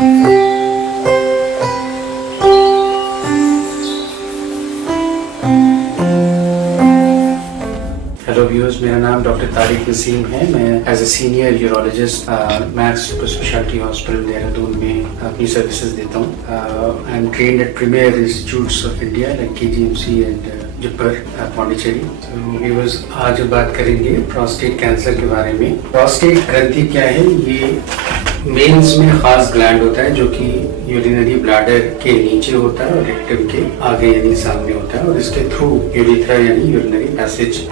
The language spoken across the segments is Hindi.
हेलो व्यूअर्स, मेरा नाम डॉक्टर तारिक नसीम है। मैं as a senior urologist Max super speciality hospital Dehradun में अपनी सर्विसेज देता हूँ। I am trained at premier institutes of India like KGMC and JIPMER Pondicherry. तो व्यूअर्स, आज बात करेंगे प्रोस्टेट कैंसर के बारे में। प्रोस्टेट ग्रंथि क्या है? ये मेल्स में खास ग्लैंड होता है जो कि यूरिनरी ब्लैडर के नीचे होता है और रेक्टम के आगे यानी सामने होता है, और इसके थ्रू यूरिथ्रा यानी यूरिनरी पैसेज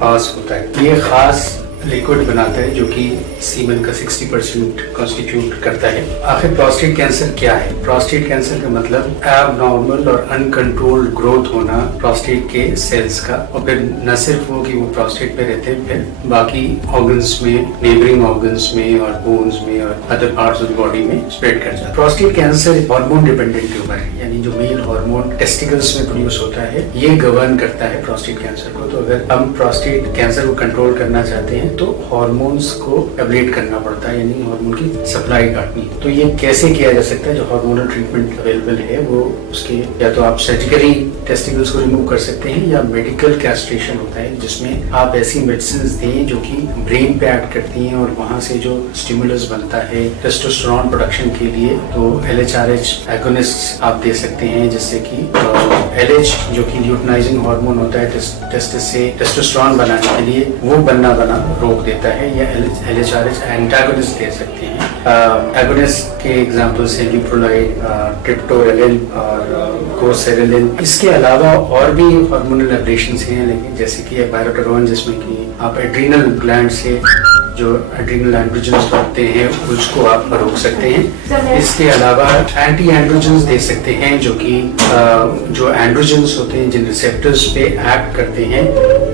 पास होता है। ये खास लिक्विड बनाता है जो कि सीमेन का 60% कॉन्स्टिट्यूट करता है। आखिर प्रोस्टेट कैंसर क्या है? प्रोस्टेट कैंसर का मतलब एबनॉर्मल और अनकंट्रोल्ड ग्रोथ होना प्रोस्टेट के सेल्स का, और फिर न सिर्फ वो कि वो प्रोस्टेट पे रहते हैं, फिर बाकी ऑर्गन्स में, नेबरिंग ऑर्गन्स में और बोन्स में और other parts of the body में स्प्रेड कर जाता है। Prostate cancer hormone dependent tumour है, यानी जो मेल हार्मोन टेस्टिकल्स में प्रोड्यूस होता है ये गवर्न करता है प्रोस्टेट कैंसर को। तो अगर हम प्रोस्टेट कैंसर को कंट्रोल करना चाहते हैं तो हार्मोन्स को एब्लेट करना पड़ता है, यानी हार्मोन की सप्लाई काटनी। तो ये कैसे किया जा सकता है? जो हार्मोनल ट्रीटमेंट अवेलेबल है वो उसके या तो आप सर्जिकली टेस्टिकल्स को रिमूव कर सकते हैं या मेडिकल कैस्ट्रेशन होता है, जिसमें आप ऐसी मेडिसिन दें जो कि ब्रेन पे एक्ट करती हैं और वहां से जो स्टिमुलस बनता है टेस्टोस्टेरोन प्रोडक्शन के लिए, तो LHRH एगोनिस्ट आप दे सकते हैं, जिससे कि LH जो कि ल्यूटिनाइजिंग हार्मोन होता है टेस्टिस से टेस्टोस्टेरोन बनाने के लिए, वो बनना रोक देता है, या LHRH एंटागोनिस्ट दे सकते हैं। एगोनिस्ट के एग्जांपल्स हैं ल्यूप्रोलाइड, ट्रिप्टोरेलिन और कोसेरेलिन। इसके अलावा और भी हार्मोनल एब्लेशंस हैं, लेकिन जैसे कि बायोटेरोन, जिसमें कि आप एड्रीनल ग्लैंड से जो एड्रीनल एंड्रोजन्स बनते हैं उसको आप रोक सकते हैं। इसके अलावा एंटी एंड्रोजन्स दे सकते हैं, जो कि जो एंड्रोजन्स होते हैं जिन रिसेप्टर्स पे एक्ट करते हैं,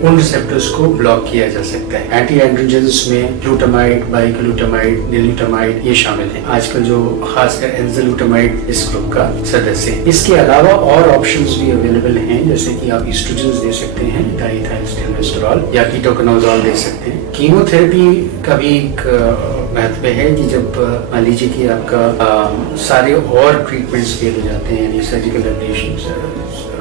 उन रिसेप्टर्स को ब्लॉक किया जा सकता है। एंटी एंड्रोजन्स में ग्लूटामाइड, बाइग्लूटामाइड, निलूटामाइड ये शामिल है। आजकल जो खासकर एंजालूटामाइड इस ग्रुप का सदस्य है। इसके अलावा और ऑप्शंस भी अवेलेबल हैं, जैसे कि आप एस्ट्रोजन्स दे सकते हैं, डाइथाइलस्टेरोल या कीटोकोनाजोल दे सकते हैं। कीमोथेरेपी का भी एक महत्व है कि जब मान लीजिए कि आपका सारे और ट्रीटमेंट्स फेल हो जाते हैं, यानी सर्जिकल एब्लेशन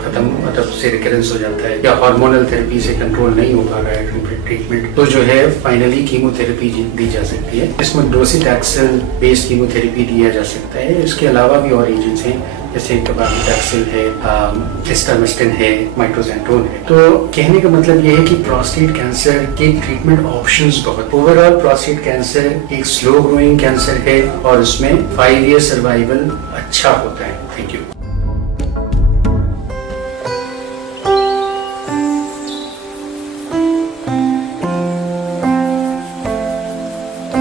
खत्म, मतलब से रिकरेंस हो जाता है, या हार्मोनल थेरेपी से कंट्रोल नहीं हो पा रहा है ट्रीटमेंट, तो जो है फाइनली कीमोथेरेपी दी जा सकती है। इसमें डोसीटैक्सिल बेस्ड कीमोथेरेपी दिया जा सकता है। इसके अलावा भी और एजेंट्स हैं, जैसे कार्बोटैक्सिल है, हिस्टामिस्टिन है, माइट्रोजेंट्रोन है। तो कहने का मतलब ये है कि प्रोस्टेट कैंसर के ट्रीटमेंट ऑप्शंस बहुत। ओवरऑल प्रोस्टेट कैंसर एक स्लो ग्रोइंग कैंसर है और उसमें 5 ईयर सर्वाइवल अच्छा होता है। Thank you.